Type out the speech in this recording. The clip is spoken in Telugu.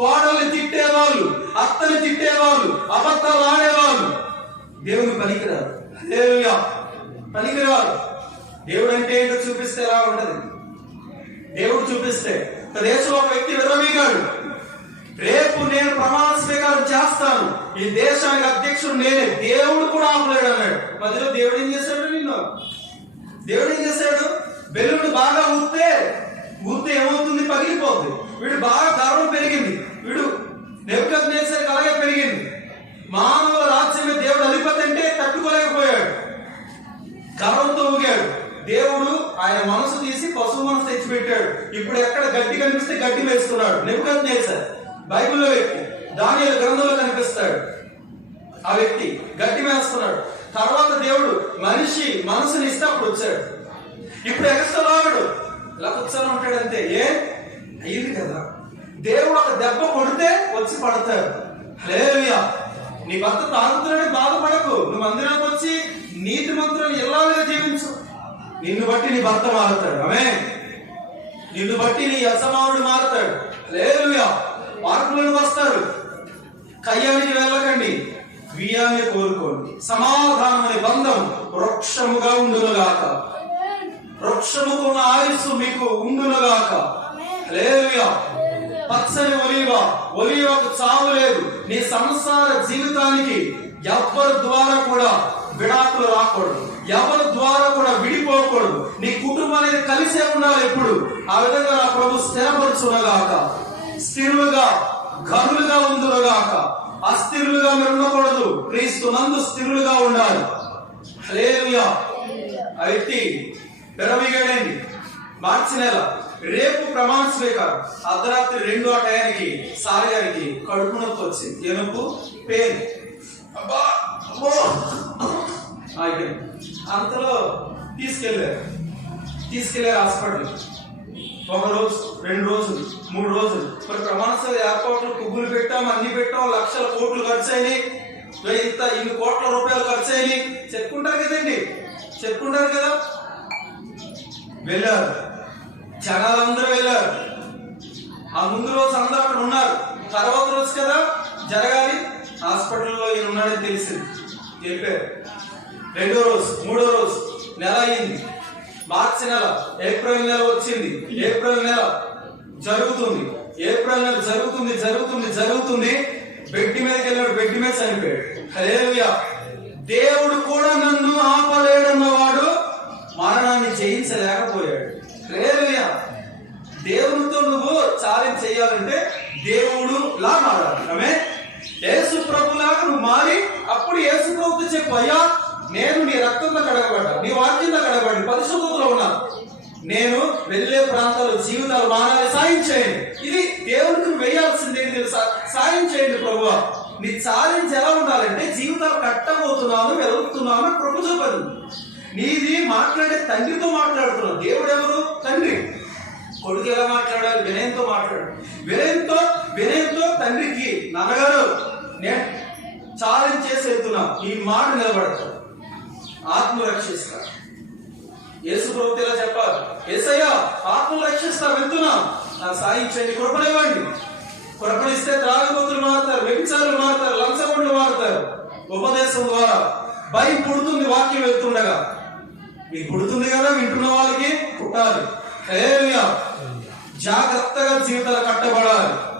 కోడలు తిట్టేవాళ్ళు అత్తలు తిట్టేవాళ్ళు అబద్ధాలు ఆడేవాళ్ళు. దేవుడు పనికిరారు హల్లెలూయా. పనికిరారు దేవుడు అంటే ఏంటో చూపిస్తే ఎలా ఉంటది? దేవుడు చూపిస్తే ఒక దేశంలో ఒక వ్యక్తి విరమీగాడు రేపు నేను ప్రమాణ స్వీకారం చేస్తాను. ఈ దేశానికి అధ్యక్షుడు నేనే. దేవుడు కూడా ఆపలేడు అన్నాడు. మధ్యలో దేవుడు ఏం చేశాడు నిన్ను? దేవుడు ఏం చేశాడు? బెలూన్ బాగా ఊస్తే ఊస్తే ఏమవుతుంది? పగిలిపోతుంది వీడు బాగా గర్వంతో ఊగాడు దేవుడు ఆయన మనసు తీసి పశువు మనసు తెచ్చిపెట్టాడు. ఇప్పుడు ఎక్కడ గడ్డి కనిపిస్తే గడ్డి వేస్తున్నాడు నెప్పుకొచ్చి నేసారు బైబిల్లో వ్యక్తి దాని గ్రంథంలో కనిపిస్తాడు. ఆ వ్యక్తి గడ్డి వేస్తున్నాడు తర్వాత దేవుడు మనిషి మనసుని ఇస్తే అప్పుడు వచ్చాడు. ఇప్పుడు ఎగస్తలాగడు ఇలా కూర్చొని ఉంటాడు అంతే ఏ? అయ్యింది కదా. దేవుడు ఒక దెబ్బ కొడితే వచ్చి పడతాడు. హల్లెలూయా. నీ భర్త తాగుతున్నాడు బాధపడకు. నువ్వు మందిరానికి వచ్చి నిన్ను బట్టి నీ భర్త మారుతాడు. ఆమె నిన్ను బట్టి నీ యజమానుడు మారుతాడు. లేలుయా మార్పులను వస్తాడు కయ్యానికి వెళ్ళకండి. వియాన్ని కోరుకోండి. సమాధానం అనే బంధం వృక్షముగా ఉండునుగాక. వృక్షముకున్న ఆయుస్సు మీకు ఉండునుగాక. లేలుయా పచ్చని ఒలీవ. ఒలీవకు చావు లేదు. నీ సంసార జీవితానికి ఎవ్వరి ద్వారా కూడా విడాకులు రాకూడదు. ఎవరి ద్వారా కూడా విడిపోకూడదు. నీ కుటుంబం అనేది కలిసే ఉండాలి ఎప్పుడు. ఆ విధంగా నా ప్రభు స్థిరపరుచునగాక. స్థిరులుగా గనులుగా ఉందునగాక అస్థిరులుగా మీరు ఉండకూడదు. క్రీస్తు నందు స్థిరులుగా ఉండాలి. హల్లెలూయా. అయితే పెరవిగాడండి మార్చి నెల. రేపు ప్రమాణ స్వీకారం. అర్ధరాత్రి రెండు ఆ టయానికి సారి గారికి కడుపు నొప్పి వచ్చింది. ఎనుపు పెయిన్. అబ్బా! అబ్బో అంతలో తీసుకెళ్ళారు తీసుకెళ్ళారు హాస్పిటల్. ఒక రోజు రెండు రోజులు మూడు రోజులు. మరి ప్రమాణ ఏర్పాట్లు పువ్వులు పెట్టాం అన్ని పెట్టాం లక్షల కోట్లు ఖర్చు అయినాయి ఇంత ఇన్ని కోట్ల రూపాయలు ఖర్చు అయినాయి చెప్పుకుంటారు కదండి. చెప్పుకుంటారు కదా. వెళ్ళారు. జనాలందరూ వెళ్ళారు. ఆ ముందు రోజు అందరూ అక్కడ ఉన్నారు. తర్వాత రోజు కదా జరగాలి. హాస్పిటల్లో ఈయన ఉన్నాడని తెలిసింది. చెప్పారు రెండో రోజు మూడో రోజు నెల అయింది. మార్చి నెల ఏప్రిల్ నెల వచ్చింది. ఏప్రిల్ నెల జరుగుతుంది. ఏప్రిల్ నెల జరుగుతుంది జరుగుతుంది జరుగుతుంది. బెడ్ మీదకి వెళ్ళాడు బెడ్ మీద చనిపోయాడు. హల్లెలూయా. దేవుడు కూడా నన్ను ఆపలేడన్నవాడు మరణాన్ని జయించలేకపోయాడు. హల్లెలూయా. దేవునితో నువ్వు ఛాలెంజ్ చేయాలంటే దేవుడు లా మారాలి. ఆమె యేసు ప్రభులాగా నువ్వు మారి అప్పుడు యేసు ప్రభుతో చెప్పయ్యా నేను నీ రక్తంలో కడగబడ్డా నీ వాక్యంలో కడగబడి పరిశుభ్రతలో ఉన్నా నేను వెళ్ళే ప్రాంతాలు జీవితాలు మానాలి సాయం చేయండి. ఇది దేవుడికి నువ్వు వేయాల్సింది ఏంటి తెలుసా? సాయం చేయండి ప్రభువా నీ ఛాలెంజ్ ఎలా ఉండాలంటే జీవితాలు కట్టబోతున్నాను వెలుగుతున్నాను ప్రభు చెప్పదు నీది మాట్లాడే తండ్రితో మాట్లాడుతున్నావు. దేవుడు ఎవరు? తండ్రి. కొడుకు ఎలా మాట్లాడాలి? వినయంతో మాట్లాడు. వినయంతో వినయంతో తండ్రికి నాన్నగారు నేను ఛాలెంజ్ చేసి వెళ్తున్నా ఈ మాట నిలబడతాను ఆత్మ రక్షిస్తా యేసు ప్రభుత్వ ఇలా చెప్పాలి ఏసయ్యా ఆత్మ రక్షిస్తా వెళ్తున్నా నాకు సాయం చేయండి కృపనివ్వండి కృపణిస్తే త్రాగుబోతులు మారుతారు వ్యభిచారులు మారుతారు లంచగొండ్లు మారుతారు. ఉపదేశం ద్వారా భయం పుడుతుంది వాక్యం వెళ్తుండగా మీకు పుడుతుంది కదా వింటున్న వాళ్ళకి పుట్టాలి. జాగ్రత్తగా జీవితాలు కట్టబడాలి.